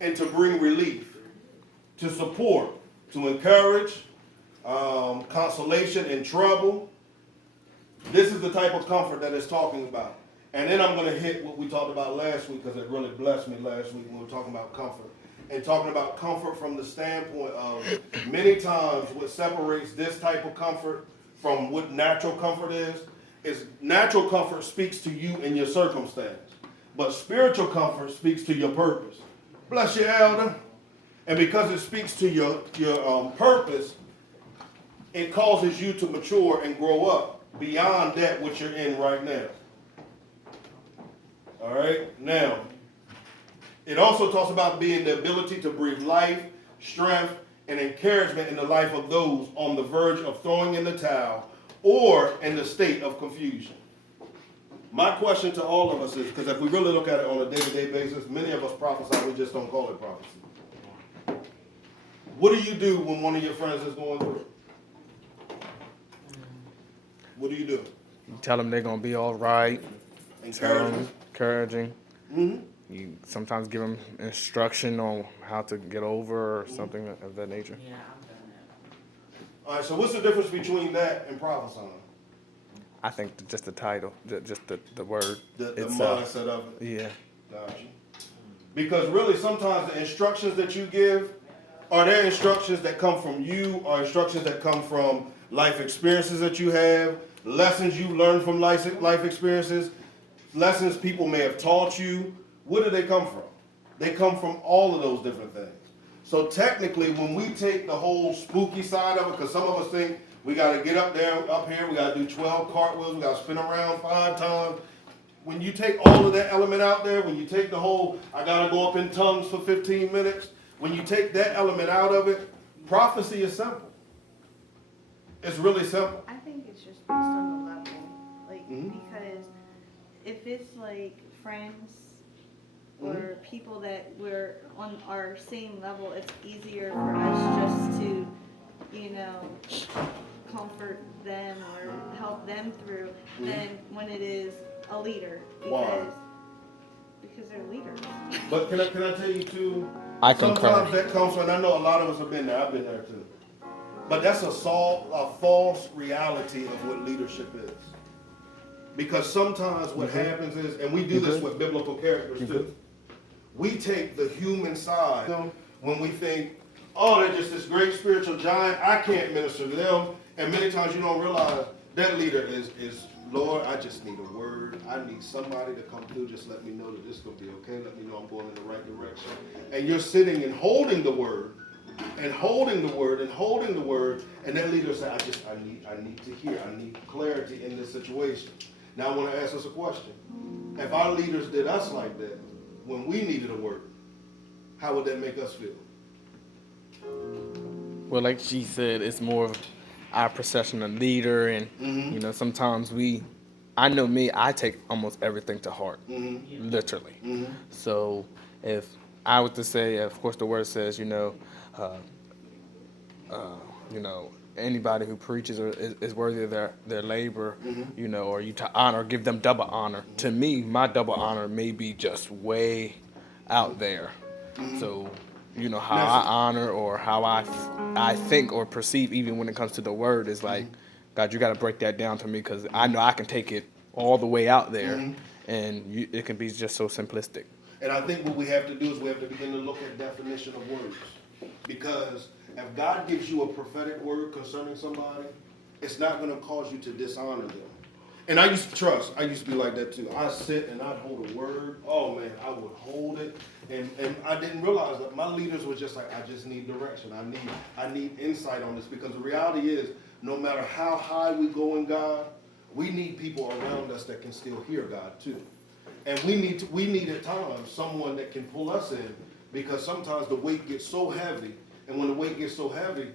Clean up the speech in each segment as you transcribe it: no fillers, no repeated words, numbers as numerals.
and to bring relief, to support, to encourage, consolation in trouble. This is the type of comfort that it's talking about. And then I'm going to hit what we talked about last week, because it really blessed me last week when we were talking about comfort. And talking about comfort from the standpoint of many times what separates this type of comfort from what natural comfort is natural comfort speaks to you in your circumstance. But spiritual comfort speaks to your purpose. Bless you, elder. And because it speaks to your purpose, it causes you to mature and grow up beyond that which you're in right now. All right? Now, it also talks about being the ability to breathe life, strength, and encouragement in the life of those on the verge of throwing in the towel or in the state of confusion. My question to all of us is, because if we really look at it on a day-to-day basis, many of us prophesy, we just don't call it prophecy. What do you do when one of your friends is going through it? What do you do? You tell them they're going to be all right. Encouraging. Mm-hmm. You sometimes give them instruction on how to get over or something of that nature. Yeah, I've done that. All right, so what's the difference between that and prophesying? I think just the title, just the word The itself. mindset of it. Yeah. Gotcha. Because really, sometimes the instructions that you give, are there instructions that come from you, or instructions that come from life experiences that you have, lessons you learned from life experiences, lessons people may have taught you? Where do they come from? They come from all of those different things. So technically, when we take the whole spooky side of it, because some of us think we got to get up here, we got to do 12 cartwheels, we got to spin around 5 times. When you take all of that element out there, when you take the whole, I got to go up in tongues for 15 minutes, when you take that element out of it, prophecy is simple. It's really simple. I think it's just based on the level. Like, Mhm. because if it's like friends or people that we're on our same level, it's easier for us just to, comfort them or help them through than when it is a leader. Why? Because they're leaders. But can I tell you too? I concur. Sometimes that comes from, and I know a lot of us have been there. I've been there too. But that's a false reality of what leadership is. Because sometimes what happens is, and we do this with biblical characters too. We take the human side when we think, oh, they're just this great spiritual giant. I can't minister to them. And many times you don't realize that leader is Lord, I just need a word. I need somebody to come through. Just let me know that this is going to be okay. Let me know I'm going in the right direction. And you're sitting and holding the word, and holding the word, and holding the word. And that leader said, I need to hear. I need clarity in this situation. Now I want to ask us a question. If our leaders did us like that, when we needed a word, how would that make us feel? Well, like she said, it's more of our perception of leader, and sometimes I know me, I take almost everything to heart, literally. So if I was to say, of course, the word says, anybody who preaches is worthy of their labor, or you to honor, give them double honor. To me, my double honor may be just way out there. So, how I honor or how I think or perceive, even when it comes to the word, is like, God, you got to break that down to me, because I know I can take it all the way out there, and it can be just so simplistic. And I think what we have to do is we have to begin to look at definition of words. Because if God gives you a prophetic word concerning somebody, it's not going to cause you to dishonor them. And I used to be like that too. I sit and I hold a word. Oh man, I would hold it. And I didn't realize that my leaders were just like, I just need direction. I need insight on this. Because the reality is, no matter how high we go in God, we need people around us that can still hear God too. And we need at times someone that can pull us in, because sometimes the weight gets so heavy. And when the weight gets so heavy,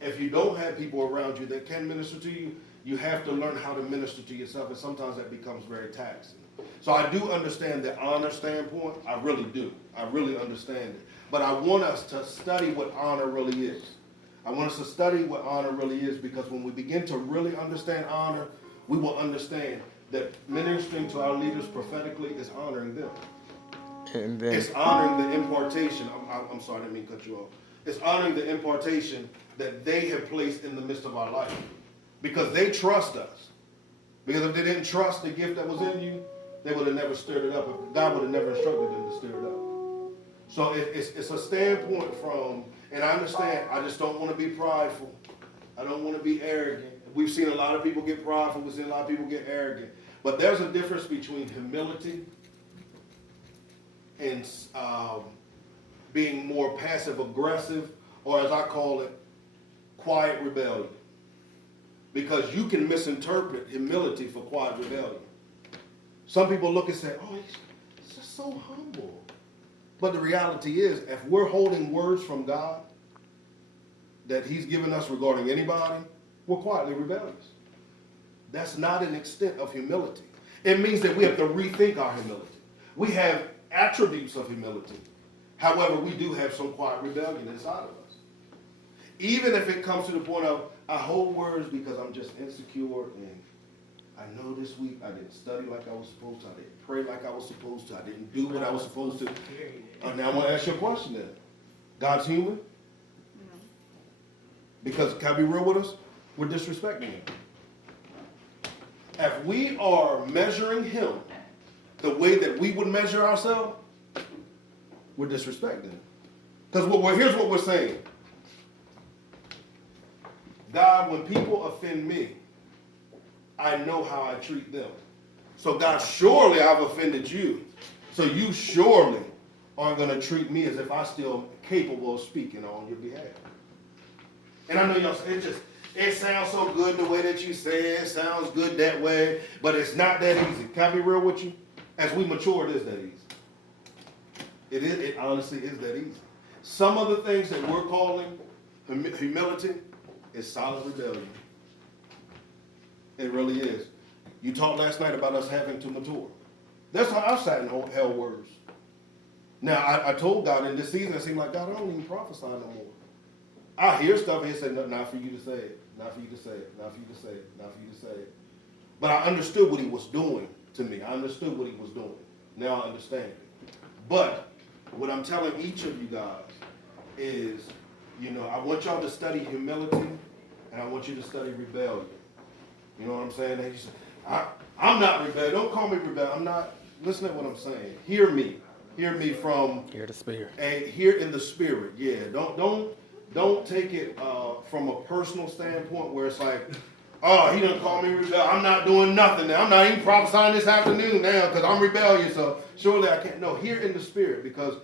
if you don't have people around you that can minister to you, you have to learn how to minister to yourself, and sometimes that becomes very taxing. So I do understand the honor standpoint. I really do. I really understand it. But I want us to study what honor really is. I want us to study what honor really is, because when we begin to really understand honor, we will understand that ministering to our leaders prophetically is honoring them. And then It's honoring the impartation. I'm sorry, I didn't mean to cut you off. It's honoring the impartation that they have placed in the midst of our life. Because they trust us. Because if they didn't trust the gift that was in you, they would have never stirred it up. God would have never instructed them to stir it up. So it's a standpoint from, and I understand, I just don't want to be prideful. I don't want to be arrogant. We've seen a lot of people get prideful. We've seen a lot of people get arrogant. But there's a difference between humility and being more passive aggressive, or as I call it, quiet rebellion. Because you can misinterpret humility for quiet rebellion. Some people look and say, oh, he's just so humble. But the reality is, if we're holding words from God that he's given us regarding anybody, we're quietly rebellious. That's not an extent of humility. It means that we have to rethink our humility. We have attributes of humility. However, we do have some quiet rebellion inside of us. Even if it comes to the point of, I hold words because I'm just insecure, and I know this week I didn't study like I was supposed to, I didn't pray like I was supposed to, I didn't do what I was supposed to. Now I want to ask you a question then. God's human? No. Because, can I be real with us? We're disrespecting him. If we are measuring him the way that we would measure ourselves, we're disrespecting him. Because here's what we're saying. God, when people offend me, I know how I treat them. So God, surely I've offended you. So you surely aren't going to treat me as if I'm still capable of speaking on your behalf. And I know y'all say, it sounds so good the way that you say it. It sounds good that way. But it's not that easy. Can I be real with you? As we mature, it is that easy. It honestly is that easy. Some of the things that we're calling humility is solid rebellion. It really is. You talked last night about us having to mature. That's how I sat and held words. Now, I told God in this season, it seemed like, God, I don't even prophesy no more. I hear stuff and he said, not for you to say it, not for you to say it, not for you to say it, not for you to say it. But I understood what he was doing to me. I understood what he was doing. Now I understand it. But what I'm telling each of you guys is, I want y'all to study humility and I want you to study rebellion. You know what I'm saying? And you say, I'm not rebellious. Don't call me rebellious. I'm not. Listen to what I'm saying. Hear me. Hear me from. hear the spirit. Hear in the spirit. Yeah. Don't take it from a personal standpoint where it's like, oh, he done call me rebellious. I'm not doing nothing now. I'm not even prophesying this afternoon now because I'm rebellious. So surely I can't. No, hear in the spirit, because